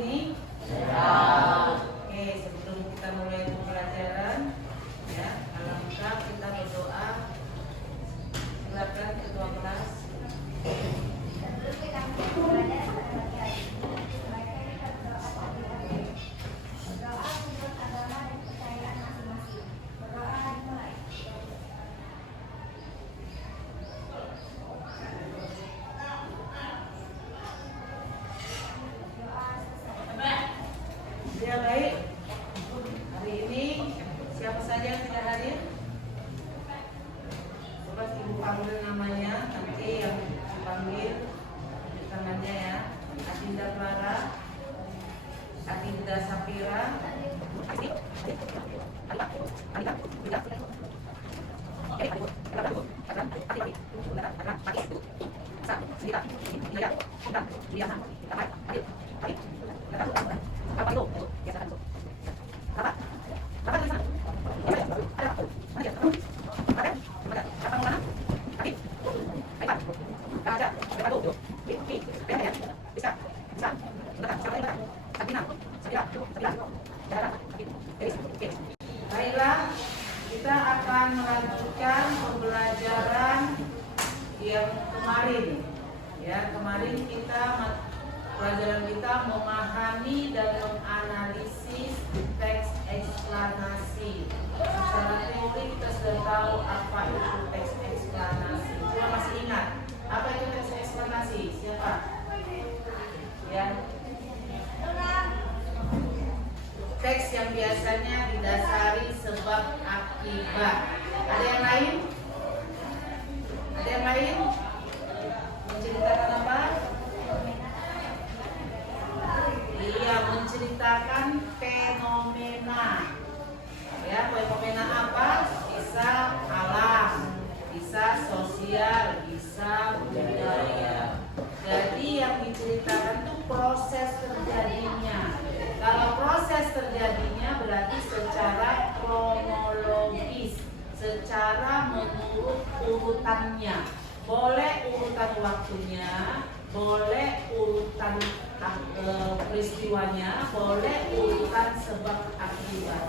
ini? Ya. Oke, sebelum kita mulai pembelajaran, ya, alhamdulillah kita berdoa. Silakan ketua kelas. Ya baik, hari ini siapa saja yang tidak hadir? Coba ibu panggil namanya, nanti yang dipanggil tangannya ya. Adinda Clara, Adinda Safira, Baiklah, kita akan melanjutkan pembelajaran yang kemarin. Ya, kemarin pelajaran kita memahami dan menganalisis teks eksplanasi. Secara teori kita sudah tahu apa itu teks eksplanasi. Coba masih ingat apa itu teks eksplanasi? Siapa? Ya. Teks yang biasanya didasari sebab akibat. Ada yang lain? Ada yang lain? Menceritakan apa? Iya, menceritakan fenomena. Ya, fenomena apa? Bisa alam, bisa sosial, bisa budaya. Jadi yang diceritakan itu proses terjadinya. Kalau proses terjadinya berarti secara kronologis, secara menurut urutannya. Boleh urutan waktunya, boleh urutan peristiwanya, boleh urutan sebab akibat.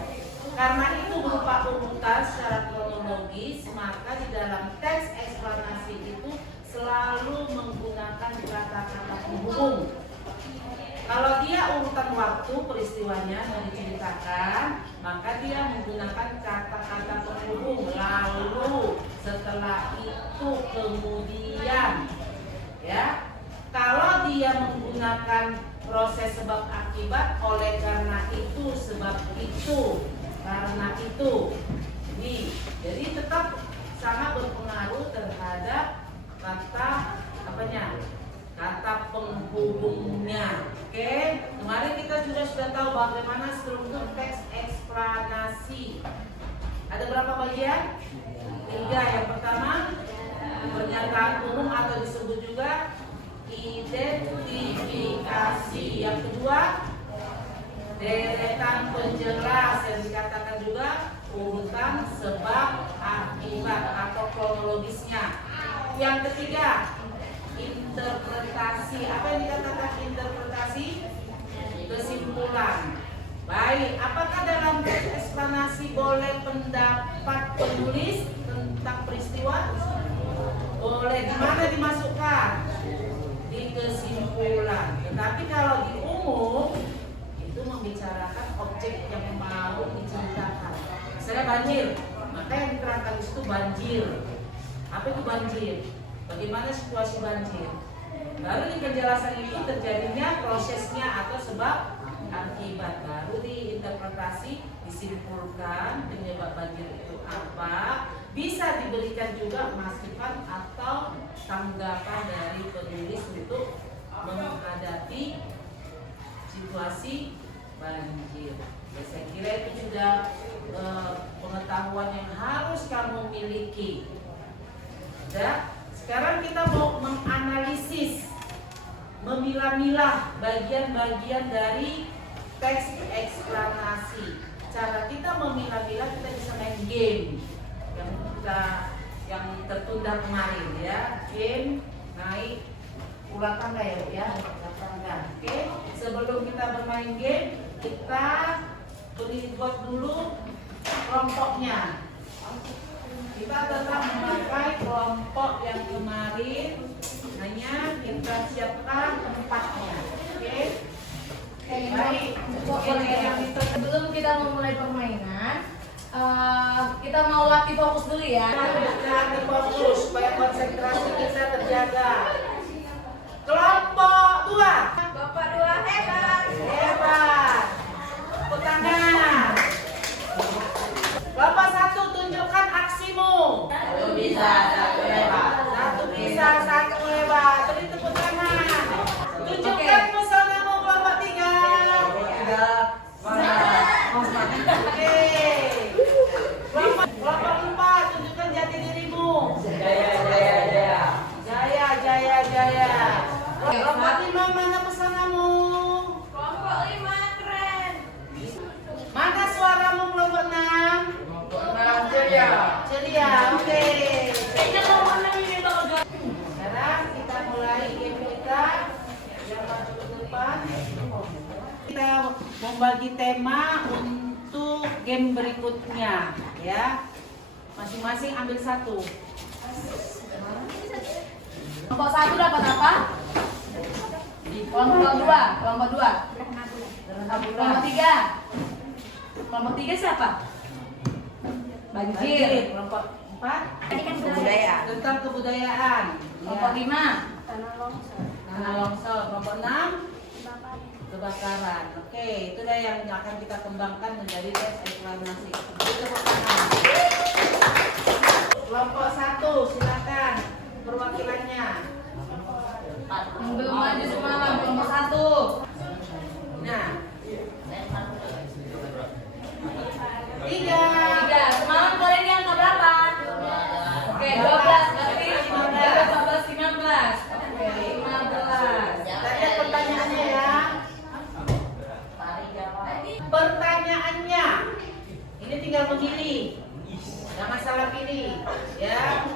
Karena itu berupa urutan secara kronologis, maka di dalam teks eksplanasi itu selalu menggunakan kata-kata penghubung. Kalau dia urutan waktu peristiwanya mau diceritakan, maka dia menggunakan kata-kata penghubung. Lalu setelah itu kemudian, ya. Kalau dia menggunakan proses sebab akibat, oleh karena itu, sebab itu, karena itu. Jadi tetap sangat berpengaruh terhadap kata apanya? Kata penghubungnya. Oke, kemarin kita juga sudah tahu bagaimana struktur teks eksplanasi. Ada berapa bagian? 3. Yang pertama, pernyataan umum atau disebut juga identifikasi. Yang kedua, deretan penjelas yang dikatakan juga urutan sebab akibat atau kronologisnya. Yang ketiga, interpretasi. Apa yang dikatakan interpretasi? Kesimpulan. Baik, apakah dalam teks eksplanasi boleh pendapat penulis tentang peristiwa? Boleh. Di mana dimasukkan? Di kesimpulan. Tetapi kalau di umum itu membicarakan objek yang mau diceritakan. Misalnya banjir, maka yang diterangkan itu banjir. Apa itu banjir? Bagaimana situasi banjir? Lalu di penjelasan itu terjadinya prosesnya atau sebab akibat. Baru diinterpretasi, disimpulkan penyebab banjir itu apa. Bisa diberikan juga masukan atau tanggapan dari penulis untuk menghadapi situasi banjir. Ya, saya kira itu sudah pengetahuan yang harus kamu miliki. Ya. Sekarang kita mau menganalisis, memilah-milah bagian-bagian dari teks eksplanasi. Cara kita memilah-milah, kita bisa main game yang tertunda kemarin ya. Game naik ulang tangga ya, ulang tangga. Oke. sebelum kita bermain game, kita buat dulu kelompoknya. Kita tetap memakai kelompok yang kemarin, hanya kita siapkan tempatnya. Oke? Baik. Sebelum kita memulai permainan, kita mau latih fokus dulu ya. Latih fokus supaya konsentrasi kita terjaga. Kelompok 2. Bapak 2 hebat. Hebat. Tepuk tangan. Kelompok 1, tunjukkan aksimu. Satu bisa, satu hebat. Satu bisa, satu hebat. Beri tepuk tangan. Tunjukkan pesonamu kelompok 3. Oke. Kelompok 4, tunjukkan jati dirimu. Jaya, jaya, jaya. Jaya, jaya, jaya. Kelompok 5, mana pesonamu? Kelompok 5 keren. Mana suaramu kelompok 6? Ceria. Ceria, oke. Sekarang kita mulai game kita. Yang maju ke depan. Kita membagi tema untuk game berikutnya, ya. Masing-masing ambil satu. Kelompok 1 dapat apa? Kelompok 2, kelompok 2. Kelompok 3. Kelompok 3 siapa? Banjir. Kelompok 4 Kebudayaan. tentang kebudayaan. Kelompok 5. Tanah longsor. Kelompok 6 kebakaran. Oke, itu dah yang akan kita kembangkan menjadi tes eksplanasi. Tepuk tangan. Kelompok 1, silakan perwakilannya. Yang belum maju semalam, kelompok 1. Nah, 3. 3. Semalam kalian yang berapa? Oke, 12 berarti 13, 14, 15. Oke, 15. Kita lihat pertanyaannya ya. Pertanyaannya, ini tinggal memilih. Gak masalah pilih, ya.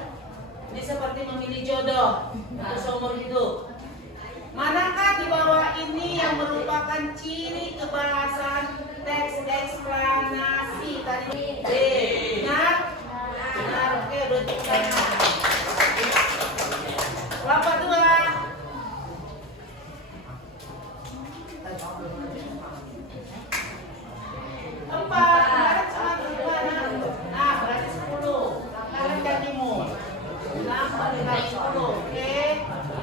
Ini seperti memilih jodoh untuk seumur hidup. Manakah di bawah ini yang merupakan ciri kebahasan teks eksplanasi tadi? Benar? Benar, oke, berarti tangan. Kelompok 2. Empat, kemarin cuma 2. Nah, berarti 10. Kalian janjimu. 6 kali 10, oke?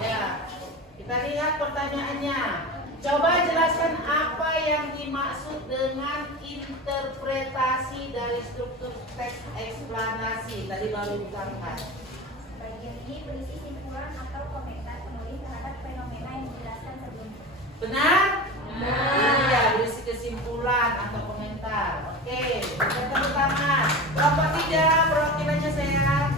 Ya. Kita lihat pertanyaannya. Coba jelaskan apa yang dimaksud dengan interpretasi dari struktur teks eksplanasi. Tadi baru dikatakan. Bagian ini berisi simpulan atau komentar penulis terhadap fenomena yang dijelaskan sebelumnya. Benar? Iya, berisi kesimpulan atau komentar. Oke, kita tepuk tangan. Kelompok 3, perwakilannya sayang.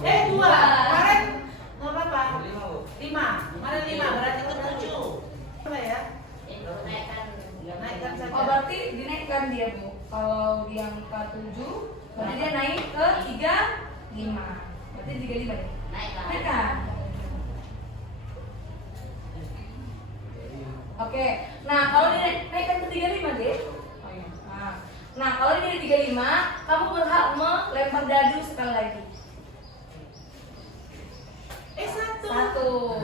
2. Kemarin nggak apa-apa. 5. Kemarin 5, berarti ke 7. Apa ya? Ya, naikkan saja. Oh, berarti dinaikkan dia, Bu. Kalau yang ke-7, berarti dia naik ke 35. Berarti 35 nih. Naikkan. Oke. Nah, kalau dia naikkan ke 35, deh. Nah, kalau dia di 35, kamu berhak melempar dadu sekali lagi. 1. 1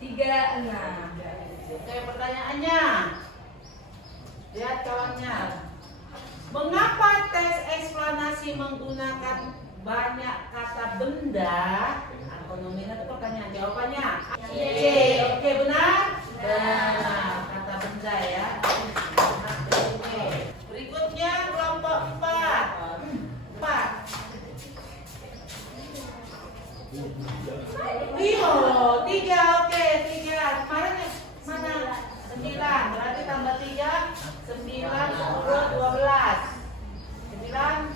3, 6. Oke, pertanyaannya. Lihat kawannya. Mengapa teks eksplanasi menggunakan banyak kata benda? Nominal itu pertanyaan. Jawabannya C. Oke, benar? Benar. Kata benda ya. Oke. Berikutnya kelompok 4. 4. Limo, 3, oke, 3. Kemarin mana? 9, berarti tambah 3, 9, 10, 12. 9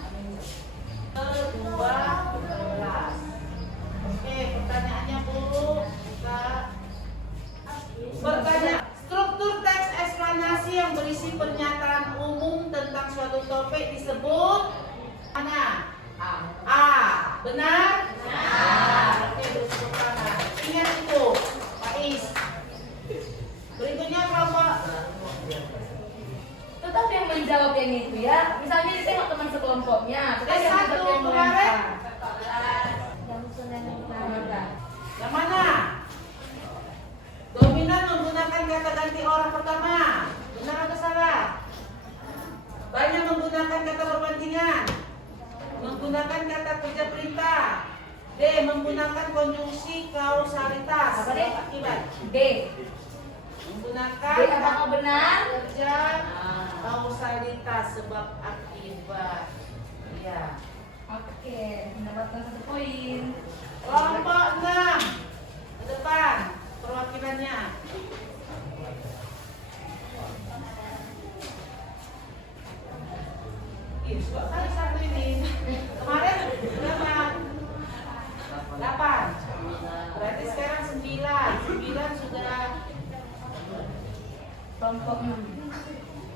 ke 12. Oke, pertanyaannya Bu. Pertanyaan. Struktur teks eksplanasi yang berisi pernyataan umum tentang suatu topik disebut mana? A. Benar? Benar. Oke, Menggunakan konjungsi kausalitas. Apa deh? Akibat. D. Menggunakan D apakah benar? kerja kausalitas sebab akibat. Iya. Oke, mendapatkan 1 poin. Kelompok 6 ke depan perwakilannya. Ih, suka kali satu ini. Kemarin berapa? 8. Berarti sekarang 9. 9 sudah. Kelompok 6.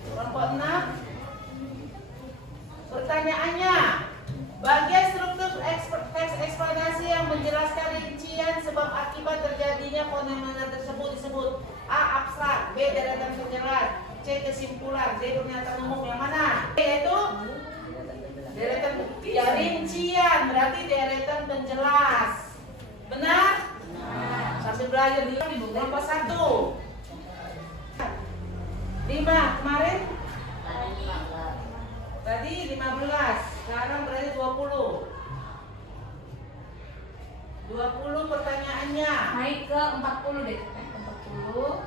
Kelompok 6. Pertanyaannya, bagian struktur teks eksplanasi yang menjelaskan rincian sebab akibat terjadinya fenomena tersebut disebut A. Abstrak, B. Deretan penjelas, C. Kesimpulan, D. Pernyataan umum. Yang mana? Yaitu deretan ya, rincian, berarti deretan penjelas. Benar? Sambil belajar di kelompok 1. 5 kemarin? Tadi 15, sekarang berarti 20. 20 pertanyaannya. Naik ke 40 deh. Naik ke 40.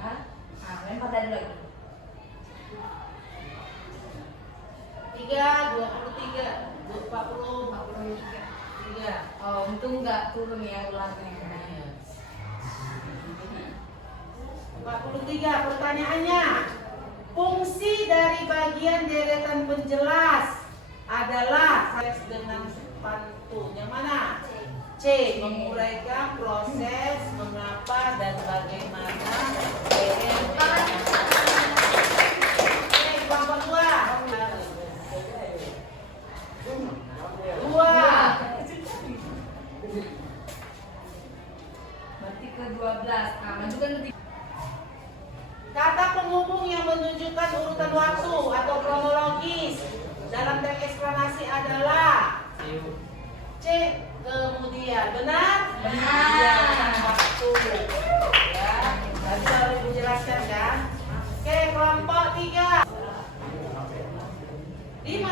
Ya. Nah, lempar tadi lagi. 3, 23, 40, 3. Oh, untung nggak turun ya ularnya. 43 pertanyaannya. Fungsi dari bagian deretan penjelas adalah teks dengan pantun. Yang mana? C. Menguraikan proses mengapa dan bagaimana. Kelompok 2. 2. Berarti ke 12. Nah, majukan ke 3. Kata penghubung yang menunjukkan urutan waktu atau kronologis dalam teks eksplanasi adalah C. Kemudian. Benar? Benar. Ya, waktu. Ya, tadi baru dijelaskan kan? Oke, kelompok 3. 5.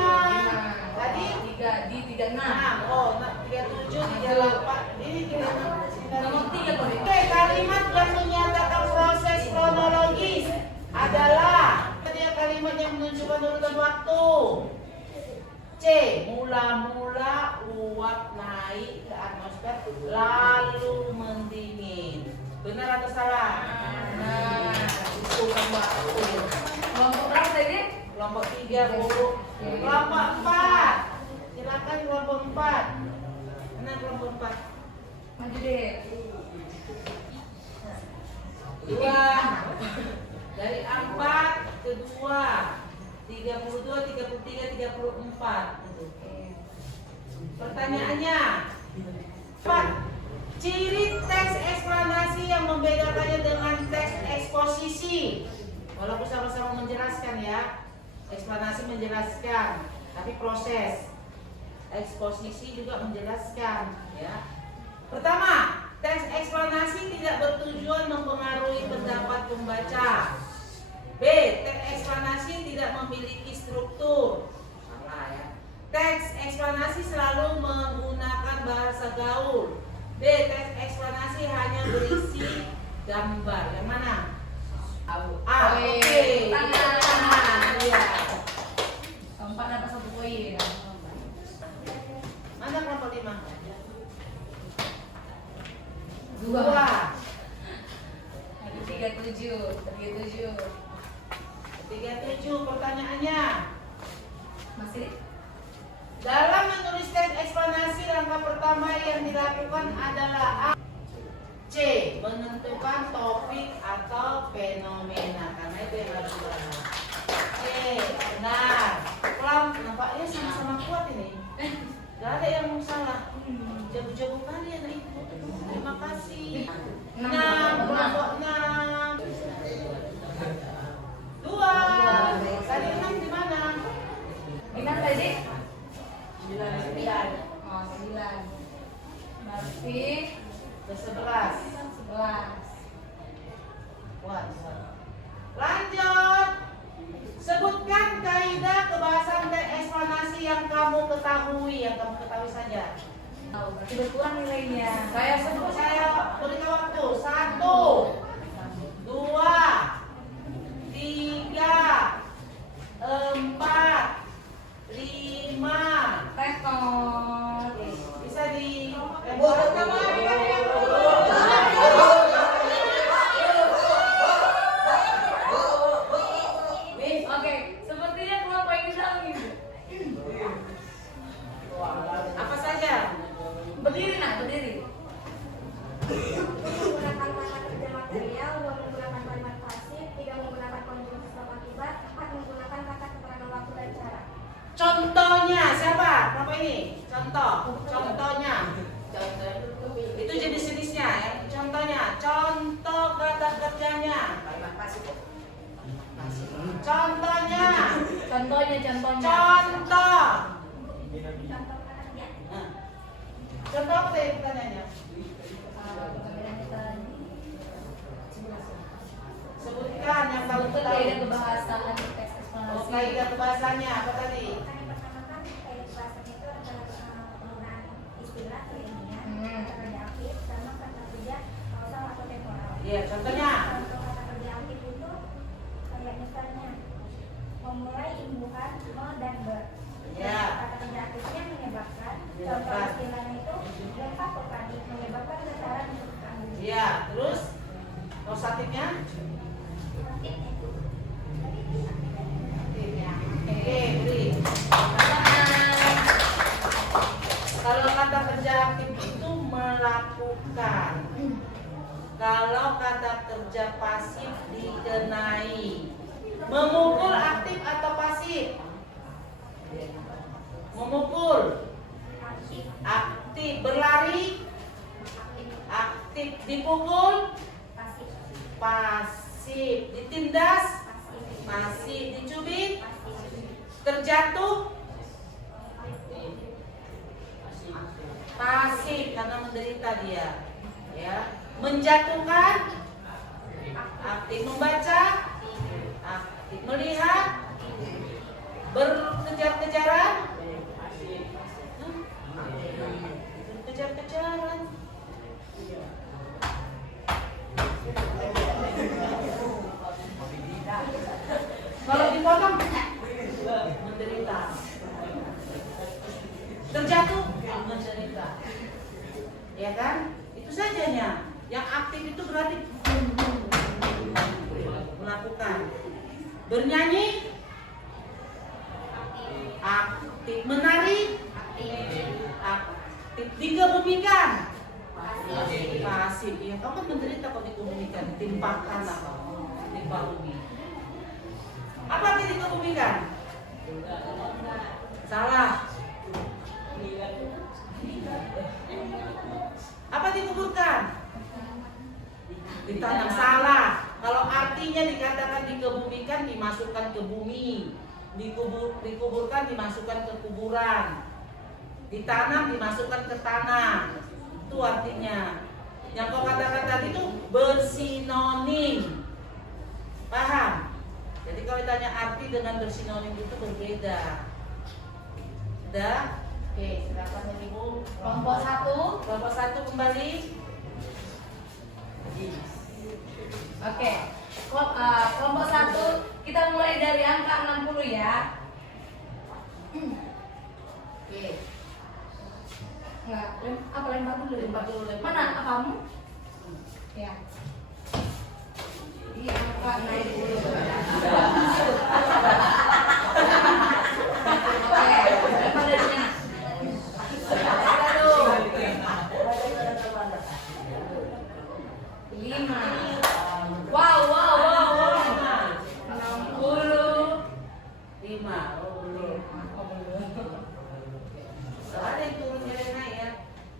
Tadi 3 di 36. 6. Oh, 37, 38. Ini 36. Nomor 3 kok. Oke, kalimat yang menyatakan proses kronologis adalah kalimat yang menunjukkan urutan waktu. C. Mula-mula uap naik ke atmosfer lalu mendingin. Benar atau salah? Nah, itu kan waktu. Kelompok berapa tadi? Kelompok 30. Kelompok 4. Silakan kelompok 4. Mana kelompok 4? Maju deh. 2. Dari 4 ke 2. 32, 33, 34. Pertanyaannya, 4. Ciri teks eksplanasi yang membedakannya dengan teks eksposisi. Walaupun sama-sama menjelaskan ya. Eksplanasi menjelaskan, tapi proses. Eksposisi juga menjelaskan ya. Pertama, teks eksplanasi tidak bertujuan mempengaruhi pendapat pembaca. B. Teks eksplanasi tidak memiliki struktur. Salah ya. Teks eksplanasi selalu menggunakan bahasa gaul. D. Teks eksplanasi hanya berisi gambar. Yang mana? A. Oke. Tangan. Iya. Keempat dapat 1 poin. Mana kelompok 5? 2. 2. Ada 37. 37 pertanyaannya. Masih? Dalam menulis teks eksplanasi, langkah pertama yang dilakukan adalah A. C. Menentukan topik atau fenomena, karena itu yang harus dibahas. C. Benar. Nampaknya sama-sama kuat ini. Gak ada yang mau salah. Jago-jago kali anak ibu. Terima kasih. 6. Kelompok 6. 2. Tadi 6 di mana? Ingat tadi? 9. Oh, 9. Berarti Ke 11. 11. Kuat. Lanjut. Sebutkan kaidah kebahasan teks eksplanasi yang kamu ketahui saja. Oh, berarti berkurang nilainya. Saya sebut, saya berikan waktu. 1, 2, 3, 4, 5. Rekor. Bisa di Oke, sepertinya kelompok ini salah gitu. apa saja? Berdiri nak, berdiri. Menggunakan kata kerja material, 2 menggunakan kalimat pasif, 3 menggunakan konjungsi sebab akibat, 4 menggunakan kata keterangan waktu dan cara. Contohnya siapa? Apa ini? Contohnya. Itu jenis-jenisnya ya. Contohnya, contoh kata kerjanya. Contohnya. Contoh. Contoh kata kerja. Nah. Contoh apa tadi pertanyaannya? Sebutkan yang paling Itu tahu. kaidah kebahasaan teks Oh, eksplorasi. kaidah kebahasannya apa tadi? Kan yang pertama kan kayak bahasa itu adalah penggunaan istilah keilmian, kata kerja aktif, sama kata kerja kausal atau temporal. Iya, contohnya. Contoh kata kerja aktif itu kayak misalnya memulai imbuhan me dan ber. Ya. Kata kerja aktifnya menyebabkan. Contoh Menyebabkan. istilahnya itu lengkap organik menyebabkan getaran untuk kambing. Iya, terus nosatifnya? Aktifnya itu Aktifnya. Oke, beri. Kalau kata kerja aktif itu melakukan. Kalau kata kerja pasif dikenai. Memukul aktif atau pasif? Memukul. aktif, Aktif. Berlari. aktif, Aktif. Dipukul. pasif, Pasif. Ditindas. pasif, Pasif. Dicubit. pasif, Terjatuh. Pasif karena menderita dia. Ya. Menjatuhkan. Aktif. Membaca. Aktif. Melihat. Berkejar-kejaran. Berkejar-kejaran. Kalau dipotong menderita. Terjatuh menderita. Ya kan? Itu sajanya. Yang aktif itu berarti melakukan. Bernyanyi aktif, menari aktif, dikebumikan pasif. Ya, kamu kan menderita kalau dikebumikan, timpakan apa? Timpa bumi. Apa arti dikebumikan? Salah. Apa dikuburkan? Ditanam. Salah. Kalau artinya dikatakan dikebumikan, dimasukkan ke bumi. Dikuburkan, dimasukkan ke kuburan. Ditanam, dimasukkan ke tanah. Itu artinya. Yang kau katakan tadi itu bersinonim. Paham? Jadi kalau ditanya arti dengan bersinonim itu berbeda. Sudah? Oke, silakan Ibu. Kelompok 1. Kelompok 1 kembali. Oke. Kelompok 1 kita mulai dari angka 60 ya. Oke. Enggak, apa lempar dulu? Lempar dulu, lempar Mana dulu. kamu? Ya. Di angka 60. Oke, lempar dari mana? Satu. 5. Wow. 65. Oh, belum. Ada yang turun jadi naik ya.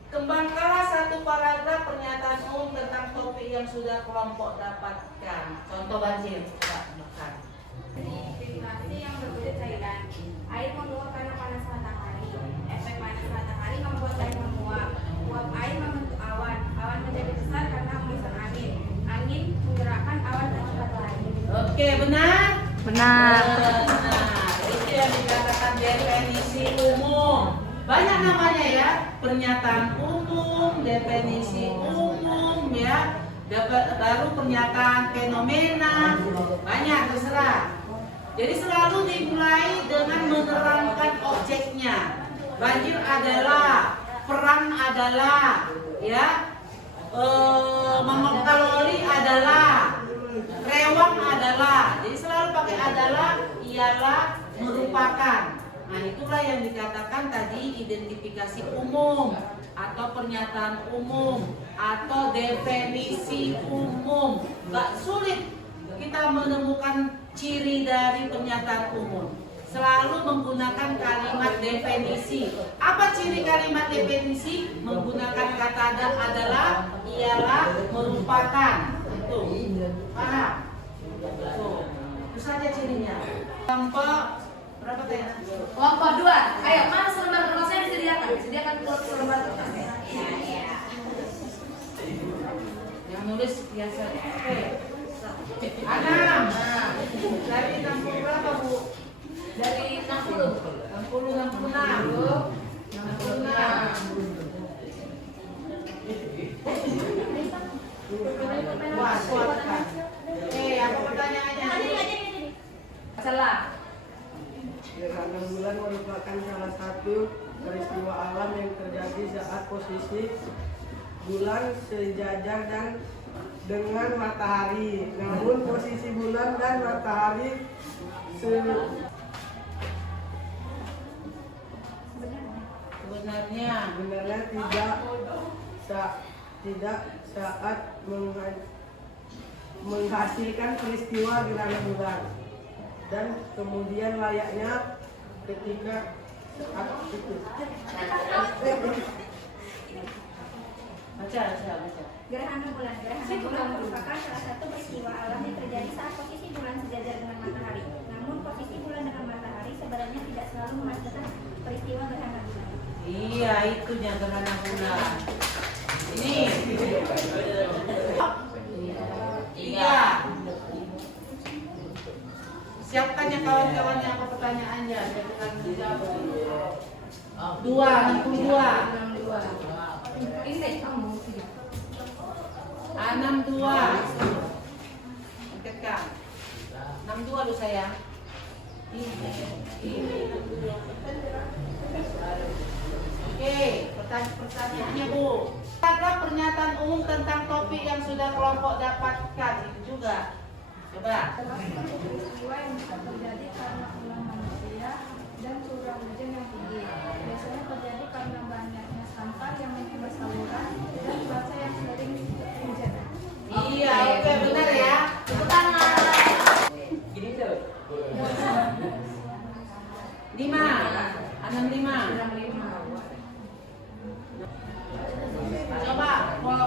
Kembangkanlah satu paragraf pernyataan umum tentang topik yang sudah kelompok dapatkan. Contoh banjir. Makan. Sirkulasi yang berbeda cairan. Air menguap karena panas matahari. Efek panas matahari membuat air menguap. Uap air membentuk awan. Awan menjadi besar karena hembusan angin. Angin menggerakkan awan ke tempat lain. Oke, benar? Benar. Benar. Itu yang dikatakan definisi umum. Banyak namanya ya. pernyataan umum, definisi umum ya, dapat baru pernyataan fenomena, banyak terserah. Jadi selalu dimulai dengan menerangkan objeknya. Banjir adalah, perang adalah, ya, kalori adalah, rewang adalah. Jadi selalu pakai adalah, ialah, merupakan. Nah itulah yang dikatakan tadi identifikasi umum atau pernyataan umum atau definisi umum. Gak sulit kita menemukan ciri dari pernyataan umum. Selalu menggunakan kalimat definisi. Apa ciri kalimat definisi? Menggunakan kata adalah, ialah, merupakan. Itu. Paham? Itu saja cirinya. Kelompok berapa tanya? Kelompok 2. Ayo, mana selembar kertasnya disediakan? Disediakan selembar kertas. Yang nulis biasa. Oke. 6. Dari 60 berapa, Bu? Dari 60. 66. Wah, kuat kan? Apa pertanyaannya? Salah. Gerhana bulan merupakan salah satu peristiwa alam yang terjadi saat posisi bulan sejajar dan dengan matahari. Namun posisi bulan dan matahari Sebenarnya tidak saat menghasilkan peristiwa gerhana bulan, dan kemudian layaknya ketika saat itu. baca. Gerhana bulan merupakan salah satu peristiwa alam yang terjadi saat posisi bulan sejajar dengan matahari. Namun posisi bulan dengan matahari sebenarnya tidak selalu menghasilkan peristiwa gerhana bulan. Iya, itunya gerhana bulan. Ini. Iya. Siapkan ya kawan-kawannya apa pertanyaannya? Saya akan menjawab. 62. 62. Ini tadi kamu. 62. Angkatkan. 62 lu sayang. Oke, pertanyaannya Bu. Ada pernyataan umum tentang topik yang sudah kelompok dapatkan itu juga. Coba. Peristiwa yang bisa terjadi karena ulah manusia dan curah hujan yang tinggi. Biasanya terjadi karena banyaknya sampah yang menyebar saluran dan cuaca yang sering hujan. Iya, oke, benar ya. Tepuk tangan. 5. 65. Coba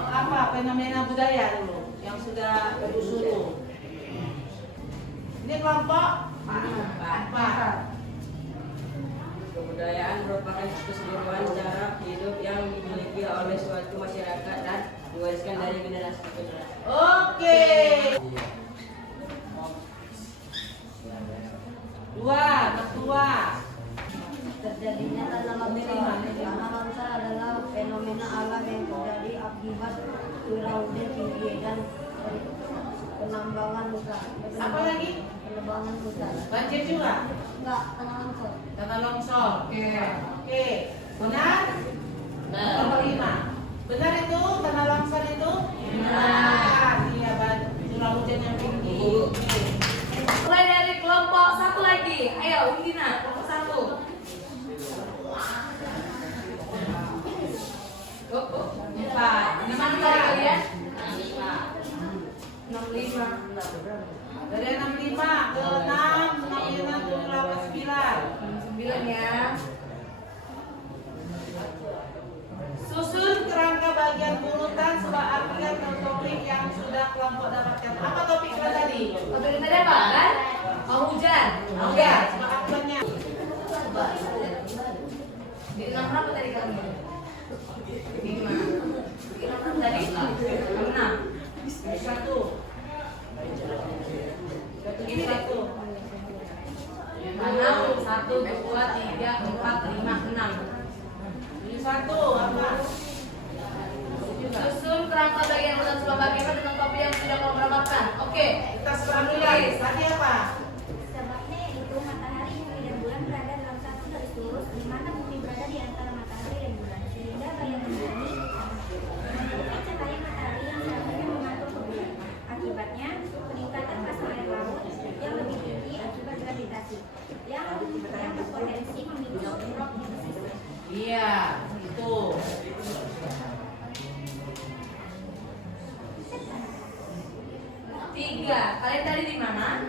apa fenomena budaya dulu yang sudah suruh. Ini kelompok 4. Kebudayaan merupakan keseluruhan cara hidup yang dimiliki oleh suatu masyarakat dan diwariskan dari generasi ke generasi. Oke. 2. Ketua. Terjadinya tanah longsor. Tanah longsor adalah fenomena alam yang terjadi akibat curah hujan tinggi dan penambangan hutan. Apa lagi? Penambangan hutan. Banjir juga? Enggak, tanah longsor. Tanah longsor. Oke. Benar? Nomor 5. Benar itu tanah longsor itu? Benar. Iya, curah hujan yang tinggi. Mulai dari kelompok 1 lagi. Ayo, Undina, kelompok 1. Empat. Mana tadi kalian? 65. Dari 65 ke 6, 6, 8, 9. 9 ya. Susun kerangka bagian urutan sebab artian topik yang sudah kelompok dapatkan. Apa topik kita tadi? Topik tadi apa kan? Mau hujan. Ya, sebab akibatnya. Di 6 berapa tadi kamu? 5. Di 6 tadi? 6. 1. Ini 1. 6, 1, 2, 3, 4, 3. Kalian tadi di mana?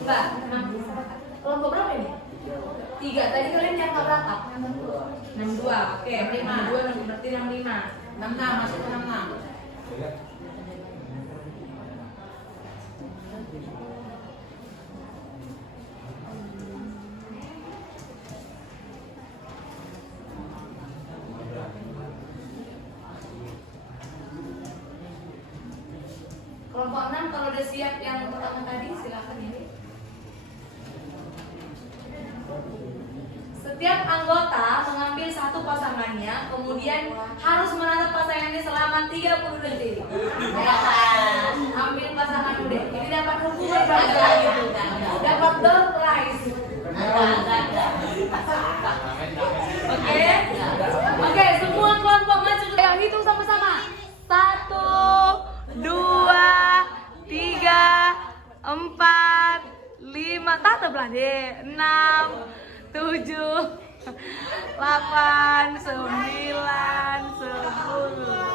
Enggak, 6. Kelompok berapa ini? 3. Tadi kalian yang berapa? 62. Oke, 62 berarti 65. 66 masuk ke 66. Kelompok 6 kalau udah siap yang pertama tadi silakan ini. Setiap anggota mengambil satu pasangannya, kemudian harus menatap pasangannya selama 30 detik. Ambil pasangan udah. Ini dapat hukuman berapa gitu? Dapat door prize. Oke, oke, semua kelompok maju. Ayo hitung sama-sama. 1, 2, 3, 4, 5. Tatap lah deh. 6, 7, 8, 9, 10.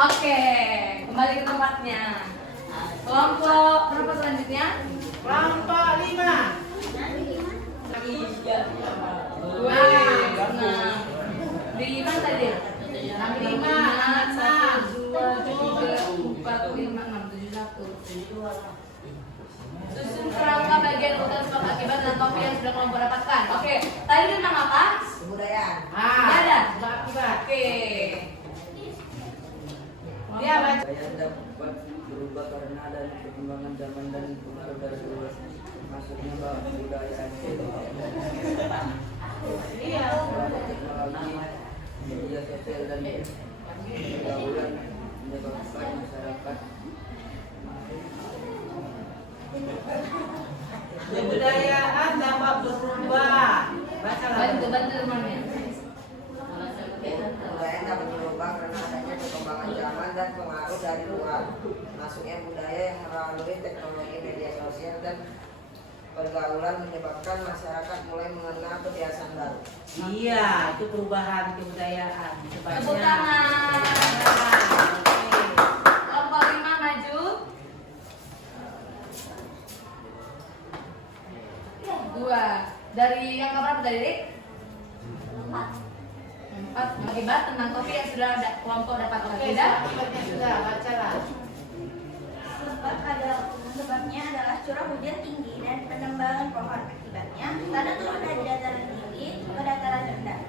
Oke, kembali ke tempatnya. Kelompok berapa selanjutnya? Kelompok 5. Di mana tadi? 65, 1, 2, 3, 4, 5, 6, 7, 1. Susun kerangka bagian urutan sebab akibat dan topi yang sudah kelompok dapatkan. Oke, tadi tentang apa? Kebudayaan. Ada. Sebab akibat. Oke. Dia baca. Budaya dapat berubah karena ada perkembangan zaman dan pengaruh dari luar. Maksudnya bahwa budaya Iya. teknologi, media sosial dan pergaulan menyebabkan masyarakat Kebudayaan dapat berubah. Bacalah. Bantu temannya. Kebudayaan dapat berubah karena adanya perkembangan zaman dan pengaruh dari luar. Masuknya budaya yang melalui teknologi media sosial dan pergaulan menyebabkan masyarakat mulai mengenal kebiasaan baru. Iya, itu perubahan kebudayaan. Tepuk tangan. Kelompok 5 maju. 2. Dari yang keberapa tadi? 4. Akibat tentang kopi yang sudah ada kelompok dapat tidak? Akibatnya sudah, bacalah. Sebabnya adalah curah hujan tinggi dan penebangan pohon. Akibatnya tanah turun dari dataran tinggi ke dataran rendah.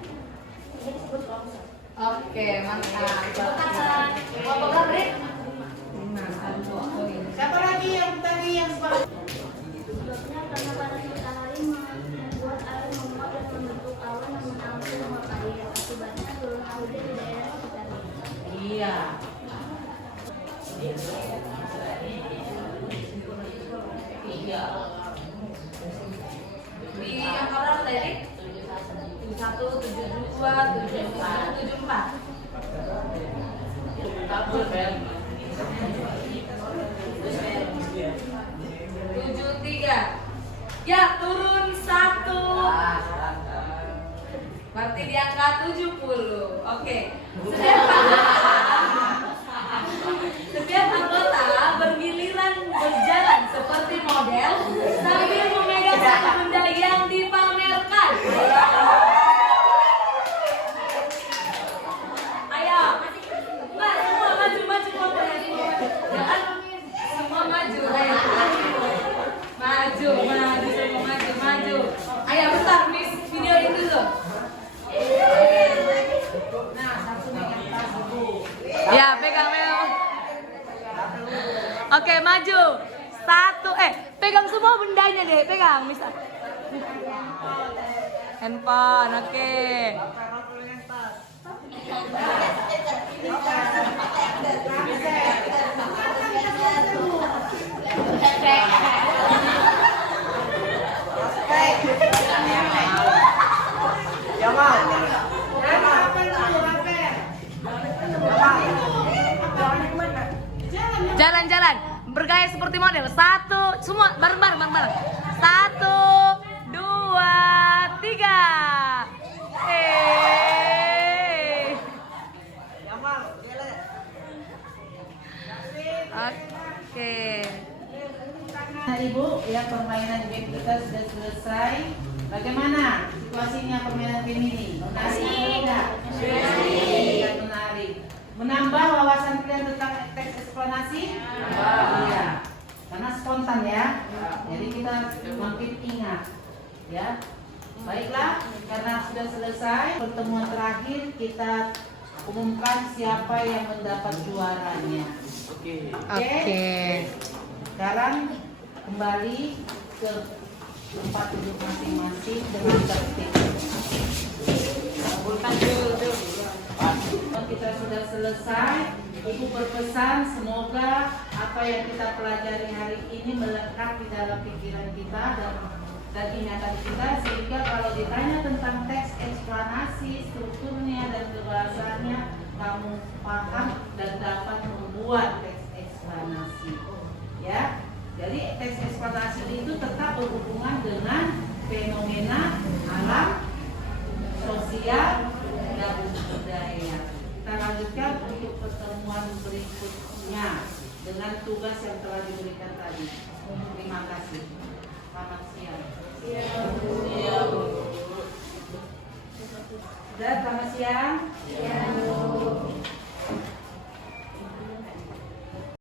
Ini disebut longsor. Oke, mantap. Tepuk tangan. Kelompok berapa, Rik? 5. Siapa lagi yang tadi yang sebab? Sebabnya karena panas matahari membuat air menguap dan membentuk awan yang menampung uap air. Akibatnya turun hujan di daerah sekitarnya. Iya. Di yang keberapa tadi? 71, 72, 74. Kabur, Bel. 73. Ya, turun 1. Berarti di angka 70. Oke. Setiap anggota bergiliran berjalan seperti model sambil memegang satu benda yang dipamerkan. Ayo, Mbak, semua maju kelompoknya. Jangan semua maju. Ayo, maju. Ayo, bentar, Miss, video itu dulu. Nah, satu megang tas buku. Ya, pegang. Oke, maju. 1, pegang semua bendanya deh, pegang misal. Handphone, oke. Jalan-jalan, bergaya seperti model. 1, semua bareng-bareng. 1, 2, 3. Oke. Nah, Ibu, ya permainan game kita sudah selesai. Bagaimana situasinya permainan game ini? Menarik atau tidak? Menarik. Menambah wawasan kalian tentang teks eksplanasi? Iya. Karena spontan ya. Jadi kita makin ingat. Ya. Baiklah, karena sudah selesai pertemuan terakhir, kita umumkan siapa yang mendapat juaranya. Oke. Sekarang kembali ke tempat duduk masing-masing dengan tertib. Kita sudah selesai. Ibu berpesan semoga apa yang kita pelajari hari ini melekat di dalam pikiran kita dan ingatan kita, sehingga kalau ditanya tentang teks eksplanasi, strukturnya dan kebahasaannya, kamu paham dan dapat membuat teks eksplanasi. Ya, jadi teks eksplanasi itu tetap berhubungan dengan fenomena alam, sosial, dan budaya. Kita lanjutkan untuk pertemuan berikutnya dengan tugas yang telah diberikan tadi. Terima kasih. Selamat siang.